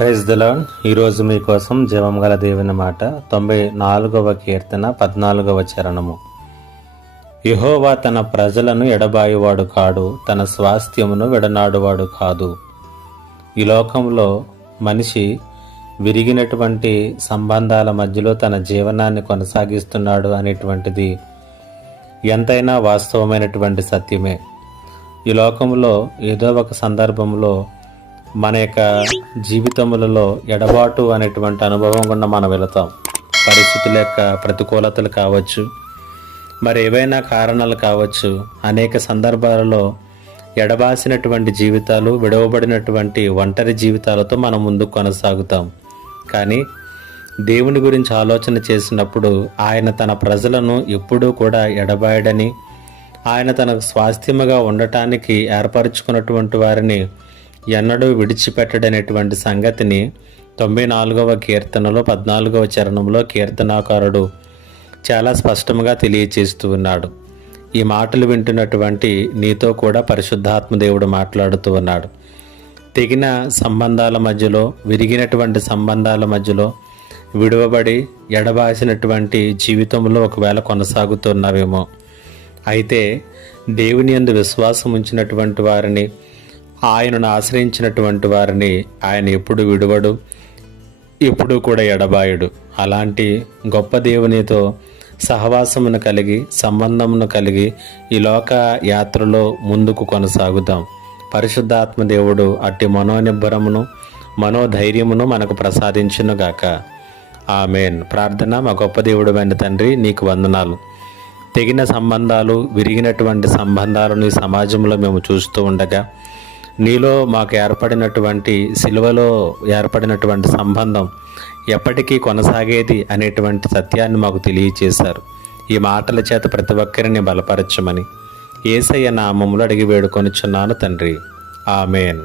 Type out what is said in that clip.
Praise the lord. ఈరోజు మీకోసం జీవం గల దేవుని మాట 94వ కీర్తన 14వ చరణము. యెహోవా తన ప్రజలను ఎడబాయువాడు కాడు, తన స్వాస్థ్యమును విడనాడువాడు కాదు. ఈ లోకంలో మనిషి విరిగినటువంటి సంబంధాల మధ్యలో తన జీవనాన్ని కొనసాగిస్తున్నాడు అనేటువంటిది ఎంతైనా వాస్తవమైనటువంటి సత్యమే. ఈ లోకంలో ఏదో ఒక సందర్భంలో మన యొక్క జీవితములలో ఎడబాటు అనేటువంటి అనుభవం గుండా మనం వెళతాం. పరిస్థితుల యొక్క ప్రతికూలతలు కావచ్చు, మరి ఏవైనా కారణాలు కావచ్చు. అనేక సందర్భాలలో ఎడబాసినటువంటి జీవితాలు, విడవబడినటువంటి ఒంటరి జీవితాలతో మనం ముందుకు కొనసాగుతాం. కానీ దేవుని గురించి ఆలోచన చేసినప్పుడు ఆయన తన ప్రజలను ఎప్పుడూ కూడా ఎడబాయడని, ఆయన తనకు స్వాస్థ్యముగా ఉండటానికి ఏర్పరచుకున్నటువంటి వారిని ఎన్నడూ విడిచిపెట్టడనేటువంటి సంగతిని 94వ కీర్తనలో 14వ చరణంలో కీర్తనాకారుడు చాలా స్పష్టంగా తెలియచేస్తూ ఉన్నాడు. ఈ మాటలు వింటున్నటువంటి నీతో కూడా పరిశుద్ధాత్మ దేవుడు మాట్లాడుతూ ఉన్నాడు. తెగిన సంబంధాల మధ్యలో, విరిగినటువంటి సంబంధాల మధ్యలో విడువబడి ఎడబాసినటువంటి జీవితంలో ఒకవేళ కొనసాగుతున్నావేమో. అయితే దేవుని యందు విశ్వాసం ఉంచినటువంటి వారిని, ఆయనను ఆశ్రయించినటువంటి వారిని ఆయన ఎప్పుడు విడువడు, ఎప్పుడు కూడా ఎడబాయుడు. అలాంటి గొప్ప దేవునితో సహవాసమును కలిగి, సంబంధమును కలిగి ఈ లోక యాత్రలో ముందుకు కొనసాగుదాం. పరిశుద్ధాత్మ దేవుడు అట్టి మనోనిబ్బరమును, మనోధైర్యమును మనకు ప్రసాదించునుగాక. ఆమేన్. ప్రార్థన. మా గొప్ప దేవుడు అయిన తండ్రి, నీకు వందనాలు. తెగిన సంబంధాలు, విరిగినటువంటి సంబంధాలను ఈ సమాజంలో మేము చూస్తూ ఉండగా, నీలో మాకు ఏర్పడినటువంటి, సిలువలో ఏర్పడినటువంటి సంబంధం ఎప్పటికీ కొనసాగేది అనేటువంటి సత్యాన్ని మాకు తెలియచేశారు. ఈ మాటల చేత ప్రతి ఒక్కరిని బలపరచమని యేసయ్య నామములో అడిగి వేడుకొనుచున్నాను తండ్రి. ఆమేన్.